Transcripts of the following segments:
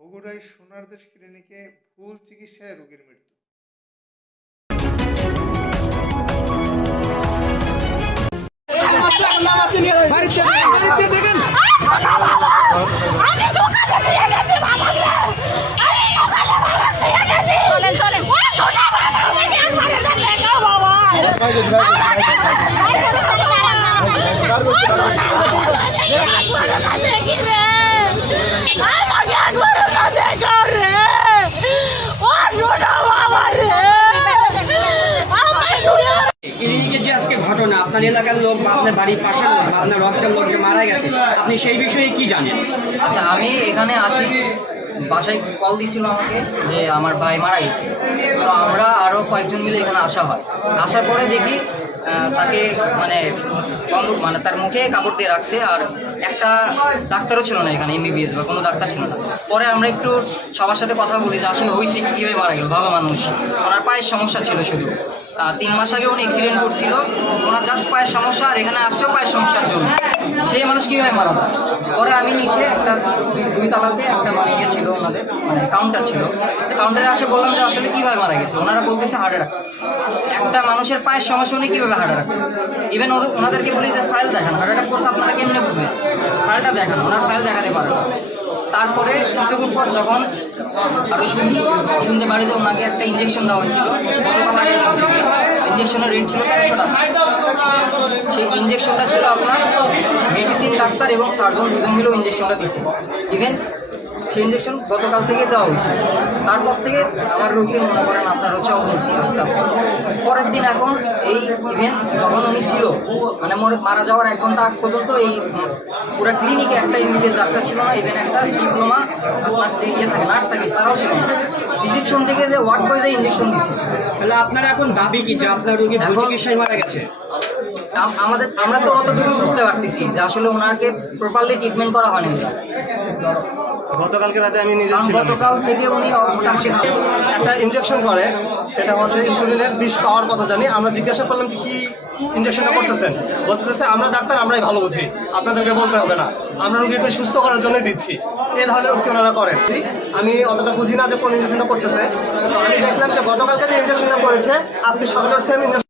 বগুড়ায় সোনারদেশ ক্লিনিকে ভুল চিকিৎসায় রোগীর মৃত্যু। চলেন ও সোনা বাবা থেকে একবারে দেখা বাবা আমাকে একবারে না দেখা রে ও সোনা বাবা রে আমার সোনা ক্লিনিকে যে আজকে ঘটনা আপনার এলাকার লোক বা আপনার বাড়ির পাশের লোক আপনার রক্তের লোক মারা গেছে, আপনি সেই বিষয়ে কি জানেন? আচ্ছা আমি এখানে আসি, বাসায় কল দিছিল আমাকে যে আমার ভাই মারা গেছে। তো আমরা আরও কয়েকজন মিলে এখানে আসা হয়। আসার পরে দেখি তাকে মানে বন্ধ মানে তার মুখে কাপড় দিয়ে রাখছে আর একটা ডাক্তারও ছিল না এখানে এমবিবিএস বা কোনো ডাক্তার ছিল না। পরে আমরা একটু সবার সাথে কথা বলি যে আসলে হয়েছে কি, কীভাবে মারা গেল, ভালো মানুষ। ওনার পায়ের সমস্যা ছিল শুধু। তিন মাস আগে উনি অ্যাক্সিডেন্ট করছিল। ওনার জাস্ট পায়ের সমস্যা আর এখানে আসছেও পায়ের সমস্যার জন্য। সেই মানুষ কীভাবে মারা যায়? পরে আমি নিচে একটা দুই- তালাতে একটা মানে ইয়ে ছিল ওনাদের মানে কাউন্টার ছিল। কাউন্টারে আসে বললাম যে আসলে কীভাবে মারা গেছে? ওনারা বলতেছে হার্ট অ্যাটাক একটা মানুষের পায়ের সমস্যা উনি কীভাবে হার্ট অ্যাটাক ইভেন ওনাদেরকে বলি যে ফাইল দেখান। হার্ট অ্যাটাক করছে আপনারা কেমনে বুঝবেন? ফাইলটা দেখান। ওনার ফাইল দেখাতে পারে না। তারপরে কিছুক্ষণ পর যখন আরও শুনি শুনতে পারি যে ওনাকে একটা ইঞ্জেকশন দেওয়া হয়েছিল থেকে। ইঞ্জেকশনের রেট ছিল একশো টাকা সেই ইঞ্জেকশনটা ছিল আপনার মেডিসিন ডাক্তার এবং সার্জন দুজন মিলেও ইঞ্জেকশনটা দিয়েছিল ইভেন সেই ইঞ্জেকশন গতকাল থেকে দেওয়া হয়েছে। তারপর থেকে আমার রোগীর মনে করেন আপনার হচ্ছে অবনতি আস্তে আস্তে। পরের দিন এখন এই ইভেন্ট যখন উনি ছিল মানে মোর মারা যাওয়ার এক ঘণ্টা আগ পর্যন্ত এই পুরো ক্লিনিকে একটা ইমিডিয়েট ডাক্তার ছিল না ইভেন একটা ডিপ্লোমা আপনার যে ইয়ে থাকে নার্স থাকে তারাও ছিল না। রিসিপশন থেকে যে ওয়ার্ড বয় ইঞ্জেকশন দিচ্ছে তাহলে আপনার এখন দাবি কি যে আপনার রোগী চিকিৎসায় মারা গেছে? আমাদের আমরা তো অতটুকু বুঝতে পারতেছি যে আসলে ওনাকে প্রপারলি ট্রিটমেন্ট করা হয়নি। গতকালকে রাতে আমি নিজে গতকাল থেকে উনি একটা ইনজেকশন করে সেটা হচ্ছে ইনসুলিনের বিষ পাওয়ার কথা জানি। আমরা জিজ্ঞাসা করলাম যে কি ইনজেকশনটা করতেছেন? বলতেছে আমরা ডাক্তার আমরাই ভালো বুঝি। আপনাদেরকে বলতে হবে না। আমরা রোগীকে সুস্থ করার জন্যই দিচ্ছি। এই ধরনের উক্তি ওনারা করেন। আমি অতটা বুঝি না যে কোন ইনজেকশনটা করতেছে। আমি দেখলাম যে গতকালকে যে ইনজেকশনটা করেছে আজকে সকালে সেম ইনজেকশন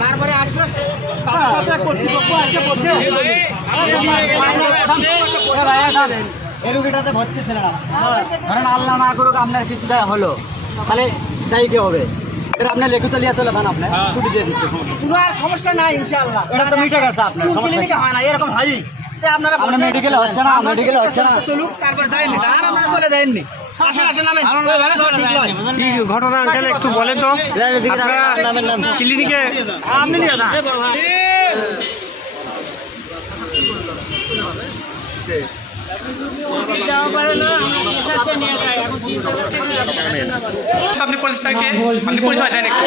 তারপরে আসলো তাদের সাথে কর্তৃপক্ষ এসে বসে এই রুগীটাতে ভর্তি ছিল না ধরেন আল্লাহ না করুক আপনার কিছুটা হলো। তাহলে কি হবে? এটা আপনার লেখুতে লিয়ে চলে যান আপনার ছুটি দিয়ে দিচ্ছে। কোনো আর সমস্যা নাই ইনশাআল্লাহ। এটা তো মিটে গেছে আপনার সমস্যা হয় না এরকম হয় আপনারা আপনার মেডিকেলে হচ্ছে না মেডিকেলে হচ্ছে না। চলুক তারপর যায়নি আর আপনারা চলে যায়নি আসেন আসেন নামেন। ওইভাবে যাওয়া ঠিক নয়। কি ঘটনা আঙ্কেল একটু বলেন তো। ক্লিনিকে আপনি নিয়ে আপনি পরিচয় আপনি পরিচয় দেন একটু।